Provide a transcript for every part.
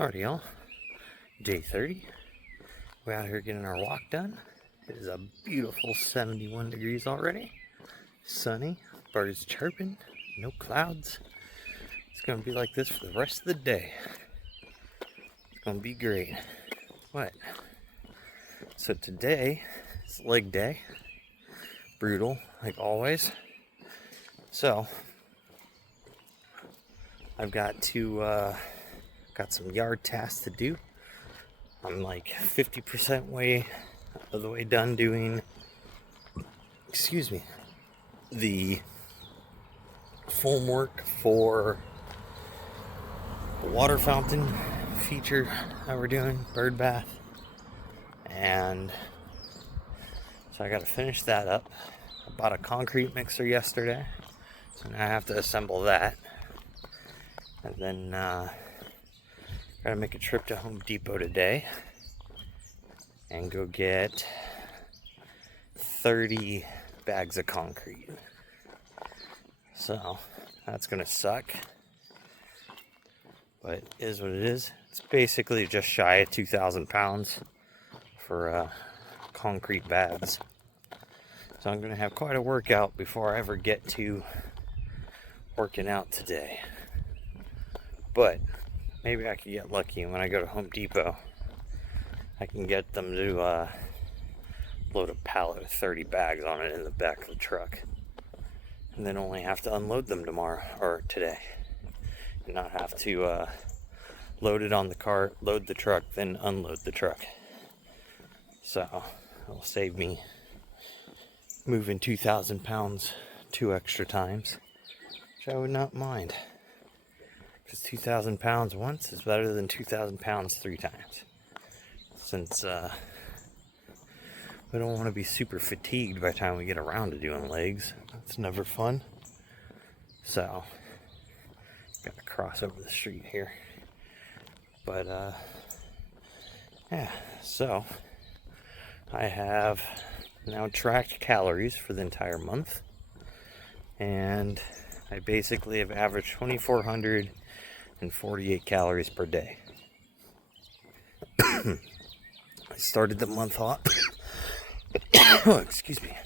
Alrighty, y'all. Day 30. We're out here getting our walk done. It is a beautiful 71 degrees already. Sunny, birds chirping, no clouds. It's going to be like this for the rest of the day. It's going to be great. What? So today is leg day. Brutal, like always. So, I've got some yard tasks to do. I'm like 50% way of the way done doing, the foam work for the water fountain feature that we're doing, bird bath. And so I got to finish that up. I bought a concrete mixer yesterday, so now I have to assemble that. And then gotta make a trip to Home Depot today and go get 30 bags of concrete. So that's gonna suck, but it is what it is. It's basically just shy of 2,000 pounds for concrete bags. So I'm gonna have quite a workout before I ever get to working out today. But maybe I could get lucky, and when I go to Home Depot, I can get them to load a pallet with 30 bags on it in the back of the truck, and then only have to unload them tomorrow or today, and not have to load it on the cart, load the truck, then unload the truck. So it'll save me moving 2,000 pounds 2 extra times, which I would not mind. Because 2,000 pounds once is better than 2,000 pounds 3 times. Since we don't want to be super fatigued by the time we get around to doing legs. That's never fun. So, got to cross over the street here. But, yeah, so I have now tracked calories for the entire month. And I basically have averaged 2,448 calories per day. I started the month hot. Excuse me.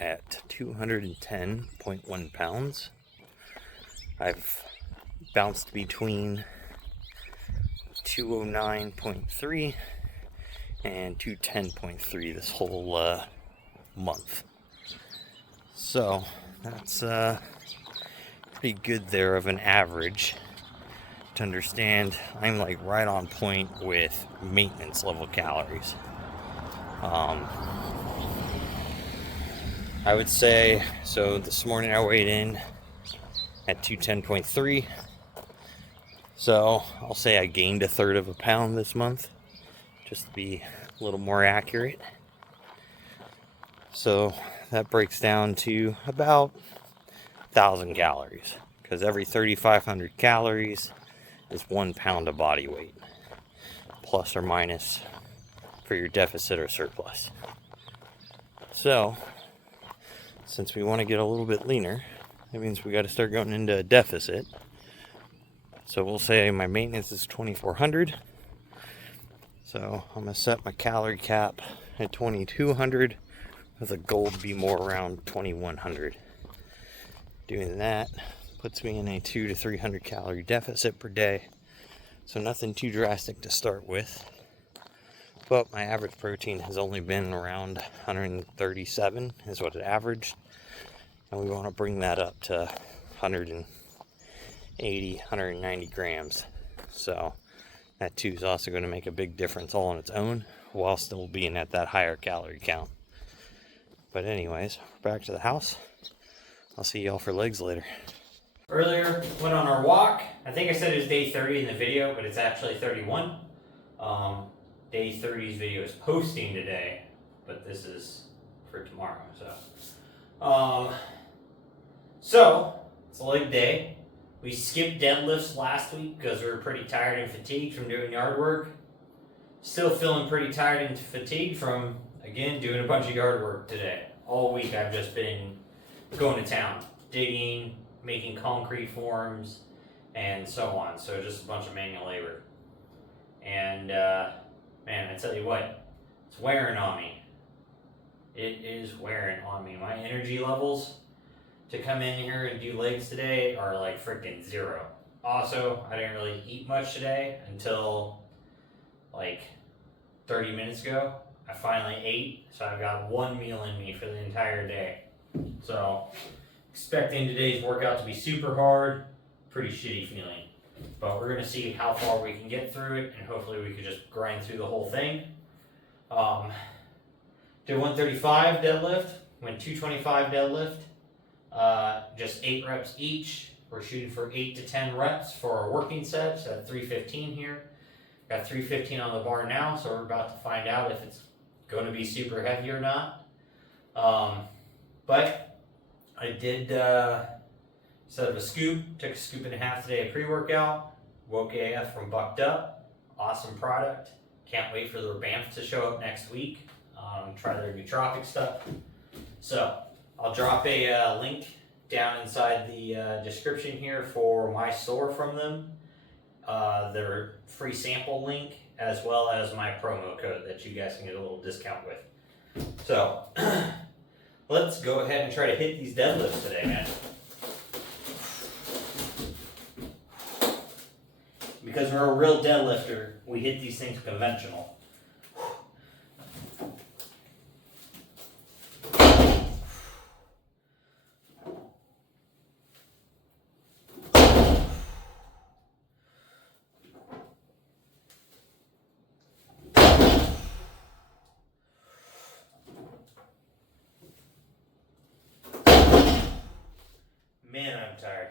At 210.1 pounds. I've bounced between 209.3 and 210.3 this whole month. So that's pretty good there of an average. To understand, I'm like right on point with maintenance level calories. I would say, so this morning I weighed in at 210.3. So I'll say I gained 1/3 of a pound this month, just to be a little more accurate. So that breaks down to about 1,000 calories, because every 3,500 calories is 1 pound of body weight, plus or minus for your deficit or surplus. So, since we want to get a little bit leaner, that means we got to start going into a deficit. So we'll say my maintenance is 2,400. So I'm going to set my calorie cap at 2,200, with a goal to be more around 2,100. Doing that puts me in a 200 to 300 calorie deficit per day. So nothing too drastic to start with. But my average protein has only been around 137 is what it averaged. And we want to bring that up to 180, 190 grams. So that too is also going to make a big difference all on its own, while still being at that higher calorie count. But anyways, back to the house. I'll see y'all for legs later. Earlier, went on our walk. I think I said it was day 30 in the video, but it's actually 31. Day 30's video is posting today, but this is for tomorrow. So it's a leg day. We skipped deadlifts last week because we were pretty tired and fatigued from doing yard work. Still feeling pretty tired and fatigued from, again, doing a bunch of yard work today. All week I've just been going to town, digging, making concrete forms, and so on. So just a bunch of manual labor. And man, I tell you what, it's wearing on me. It is wearing on me. My energy levels to come in here and do legs today are like freaking zero. Also, I didn't really eat much today until like 30 minutes ago. I finally ate, so I've got one meal in me for the entire day. So, expecting today's workout to be super hard, pretty shitty feeling. But we're gonna see how far we can get through it, and hopefully we can just grind through the whole thing. Did 135 deadlift, went 225 deadlift, just 8 reps each. We're shooting for 8 to 10 reps for our working sets at 315 here. Got 315 on the bar now, so we're about to find out if it's going to be super heavy or not. But I did, instead of a scoop, took a scoop and a half today of pre-workout. Woke AF from Bucked Up. Awesome product. Can't wait for their BAMF to show up next week. Try their nootropic stuff. So I'll drop a link down inside the description here for my store from them. Their free sample link, as well as my promo code that you guys can get a little discount with. So let's go ahead and try to hit these deadlifts today, man. Because we're a real deadlifter, we hit these things conventional. Man, I'm tired.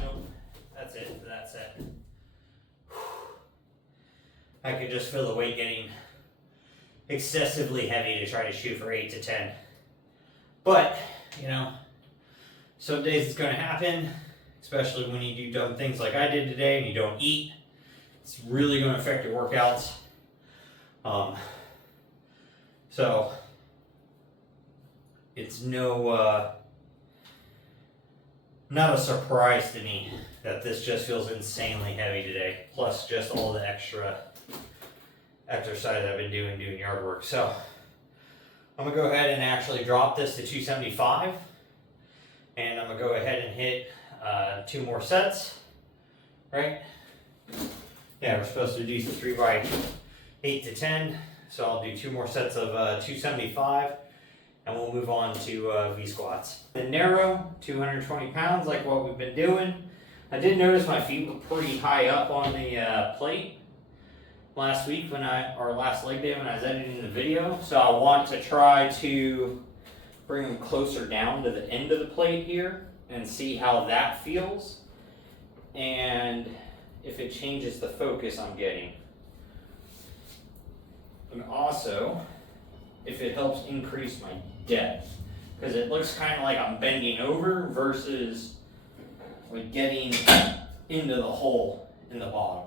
Nope, that's it for that set. I could just feel the weight getting excessively heavy to try to shoot for 8 to 10. But, you know, some days it's going to happen, especially when you do dumb things like I did today and you don't eat. It's really going to affect your workouts. So it's not a surprise to me that this just feels insanely heavy today, plus just all the extra exercise I've been doing yard work. So I'm gonna go ahead and actually drop this to 275, and I'm gonna go ahead and hit 2 more sets, right? Yeah, we're supposed to do 3 by 8 to 10. So I'll do 2 more sets of 275, and we'll move on to V squats. The narrow, 220 pounds, like what we've been doing. I did notice my feet were pretty high up on the plate last week or last leg day when I was editing the video. So I want to try to bring them closer down to the end of the plate here and see how that feels, and if it changes the focus I'm getting. And also, if it helps increase my depth, because it looks kind of like I'm bending over versus like getting into the hole in the bottom.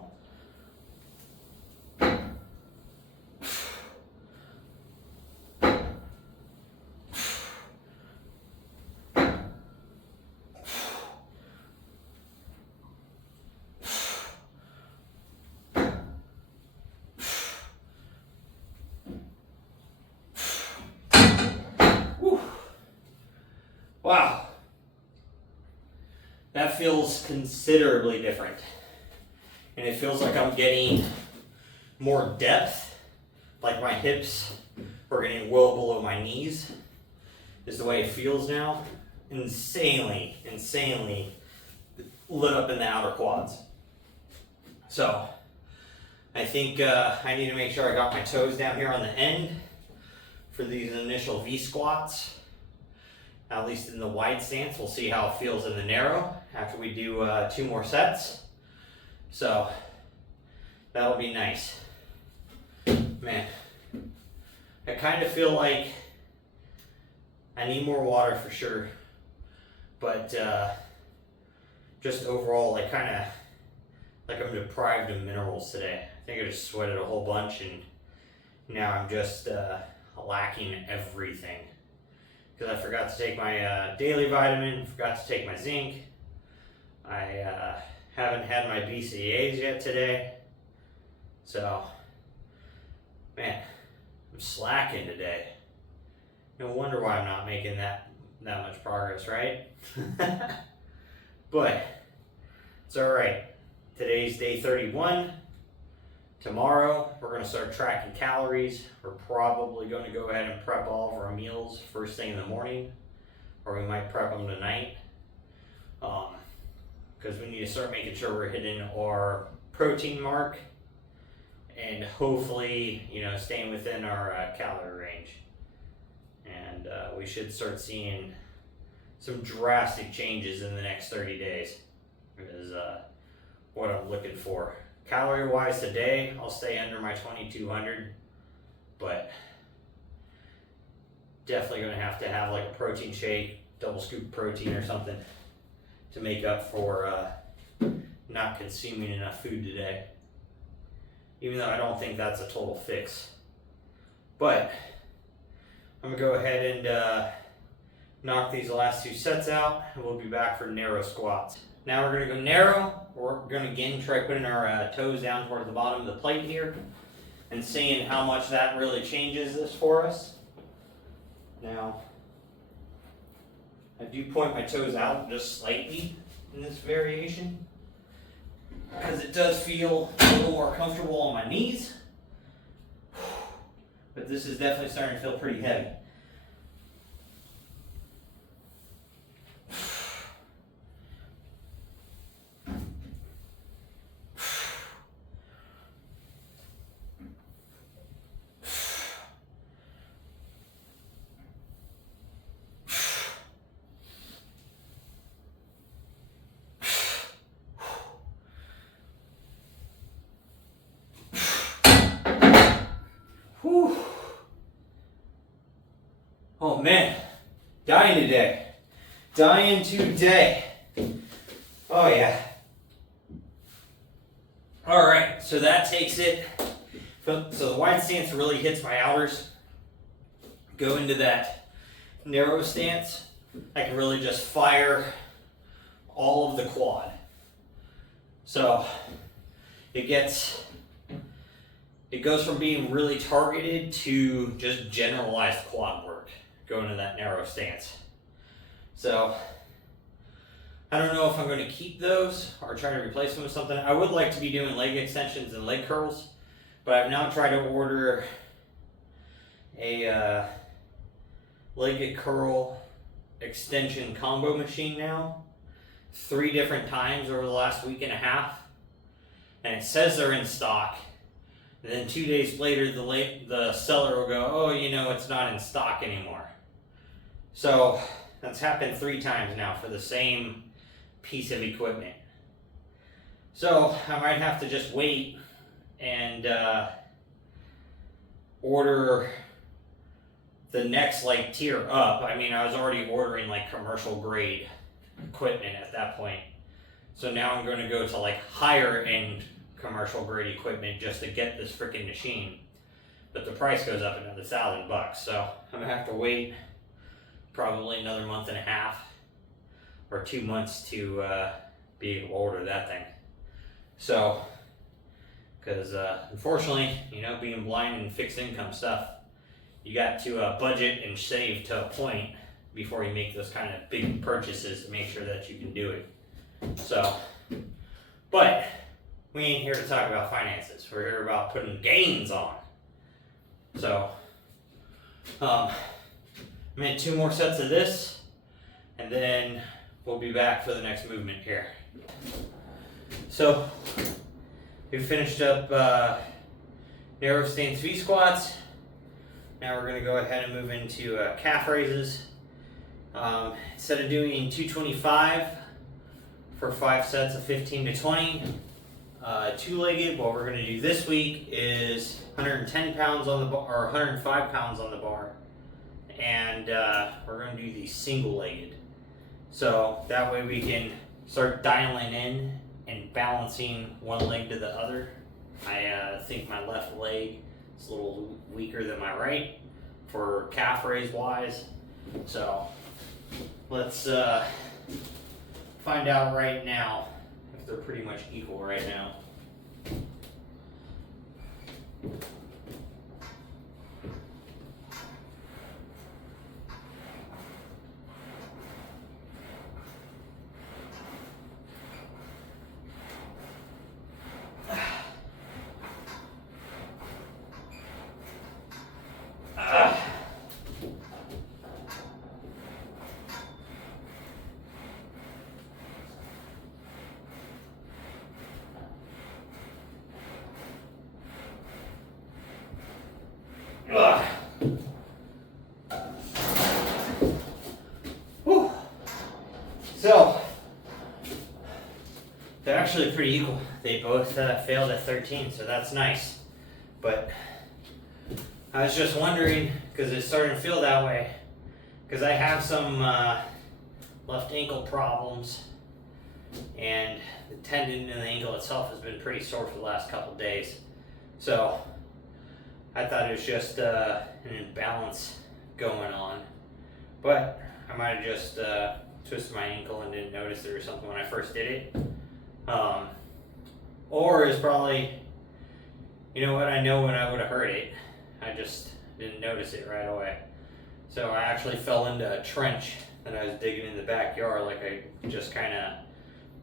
Wow, that feels considerably different, and it feels like I'm getting more depth, like my hips are getting well below my knees, is the way it feels now. Insanely lit up in the outer quads. So I think I need to make sure I got my toes down here on the end for these initial V squats. At least in the wide stance. We'll see how it feels in the narrow after we do 2 more sets. So that'll be nice. Man, I kind of feel like I need more water for sure, but just overall, like kind of like I'm deprived of minerals today. I think I just sweated a whole bunch, and now I'm just lacking everything. because I forgot to take my daily vitamin, forgot to take my zinc. I haven't had my BCAAs yet today. So, man, I'm slacking today. No wonder why I'm not making that much progress, right? But it's all right. Today's day 31. Tomorrow, we're going to start tracking calories. We're probably going to go ahead and prep all of our meals first thing in the morning, or we might prep them tonight. Because we need to start making sure we're hitting our protein mark and hopefully, staying within our calorie range. And we should start seeing some drastic changes in the next 30 days is what I'm looking for. Calorie wise today, I'll stay under my 2200, but definitely going to have like a protein shake, double scoop protein or something to make up for not consuming enough food today. Even though I don't think that's a total fix. But I'm going to go ahead and knock these last 2 sets out, and we'll be back for narrow squats. Now we're going to go narrow. We're going to again try putting our toes down towards the bottom of the plate here and seeing how much that really changes this for us. Now, I do point my toes out just slightly in this variation because it does feel a little more comfortable on my knees, but this is definitely starting to feel pretty heavy. Whew. Oh man, dying today. Dying today. Oh yeah. Alright, so that takes it. So the wide stance really hits my outers. Go into that narrow stance. I can really just fire all of the quad. So it goes from being really targeted to just generalized quad work, going to that narrow stance. So I don't know if I'm going to keep those or try to replace them with something. I would like to be doing leg extensions and leg curls, but I've now tried to order a leg curl extension combo machine now 3 different times over the last week and a half, and it says they're in stock. And then 2 days later, the seller will go, oh, it's not in stock anymore. So that's happened 3 times now for the same piece of equipment. So I might have to just wait and order the next tier up. I mean, I was already ordering commercial grade equipment at that point. So now I'm going to go to higher end commercial grade equipment just to get this freaking machine, but the price goes up another $1,000. So I'm gonna have to wait probably another month and a half or 2 months to be able to order that thing. So, because unfortunately, being blind and fixed income stuff, you got to budget and save to a point before you make those kind of big purchases to make sure that you can do it. So, but we ain't here to talk about finances. We're here about putting gains on. So, I'm in 2 more sets of this, and then we'll be back for the next movement here. So, we finished up narrow stance V squats. Now we're going to go ahead and move into calf raises. Instead of doing 225 for 5 sets of 15 to 20, 2-legged, what we're going to do this week is 110 pounds on the bar, or 105 pounds on the bar, and we're going to do the single-legged. So that way we can start dialing in and balancing one leg to the other. I think my left leg is a little weaker than my right for calf raise wise, So let's find out right now if they're pretty much equal right now. Whew. So they're actually pretty equal. They both failed at 13, so that's nice. But I was just wondering, because it's starting to feel that way, because I have some left ankle problems, and the tendon in the ankle itself has been pretty sore for the last couple days. So I thought it was just an imbalance going on, but I might have just twisted my ankle and didn't notice there was something when I first did it. Or it's probably, you know what, I know when I would have hurt it, I just didn't notice it right away. So I actually fell into a trench that I was digging in the backyard. Like I just kind of,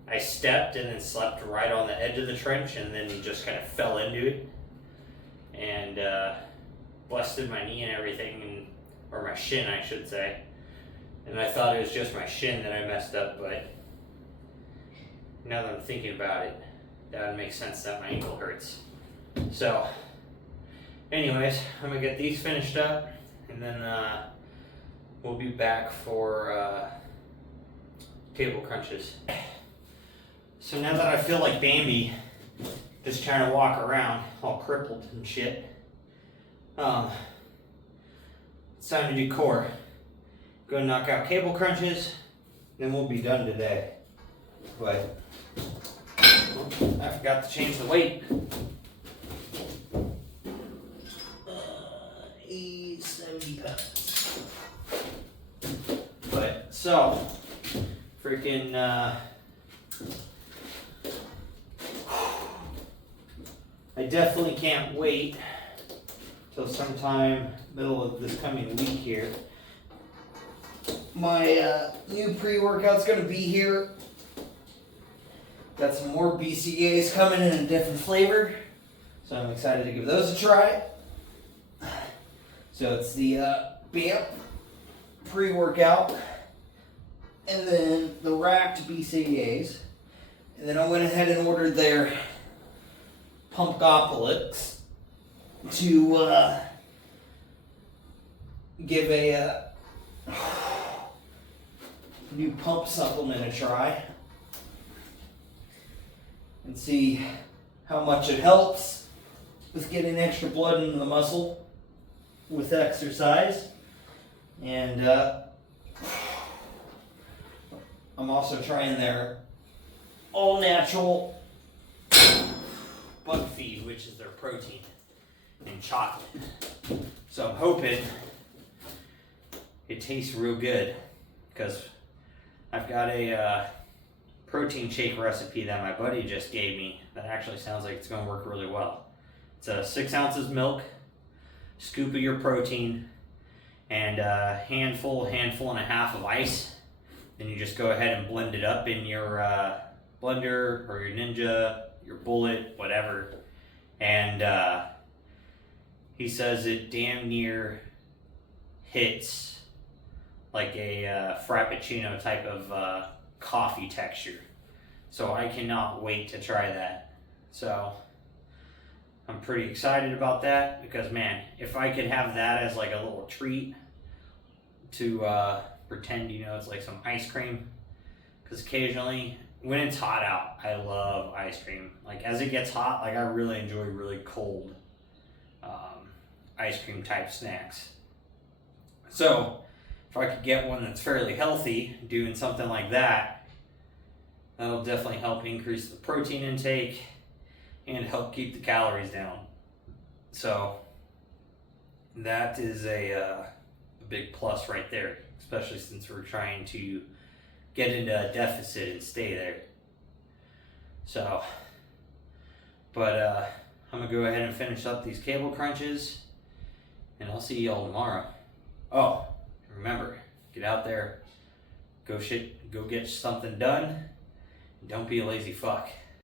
I stepped and then slept right on the edge of the trench and then just kind of fell into it. And busted my knee and everything, and or my shin, I should say. And I thought it was just my shin that I messed up, but now that I'm thinking about it, that would make sense that my ankle hurts. So, anyways, I'm gonna get these finished up, and then we'll be back for table crunches. So now that I feel like Bambi, just trying to walk around all crippled and shit, it's time to do core. Go knock out cable crunches, then we'll be done today. But I forgot to change the weight. 70 pounds. But so, freaking I definitely can't wait till sometime middle of this coming week here. My new pre-workout's gonna be here. Got some more BCAAs coming in a different flavor, so I'm excited to give those a try. So it's the BAMP pre-workout, and then the racked BCAAs, and then I went ahead and ordered their Pumpgopolis to give a new pump supplement a try and see how much it helps with getting extra blood into the muscle with exercise. And I'm also trying their all natural bug feed, which is their protein and chocolate. So I'm hoping it tastes real good, because I've got a protein shake recipe that my buddy just gave me that actually sounds like it's going to work really well. It's 6 ounces milk, scoop of your protein, and a handful and a half of ice. Then you just go ahead and blend it up in your blender or your Ninja, your Bullet, whatever. And he says it damn near hits like a Frappuccino type of coffee texture. So I cannot wait to try that. So I'm pretty excited about that, because man, if I could have that as like a little treat to pretend, you know, it's like some ice cream. Because occasionally, when it's hot out, I love ice cream. Like as it gets hot, like I really enjoy really cold ice cream type snacks. So if I could get one that's fairly healthy, doing something like that, that'll definitely help increase the protein intake and help keep the calories down. So that is a big plus right there. especially since we're trying to get into a deficit and stay there. So, but I'm gonna go ahead and finish up these cable crunches, and I'll see y'all tomorrow. Oh, remember, get out there, go get something done, and don't be a lazy fuck.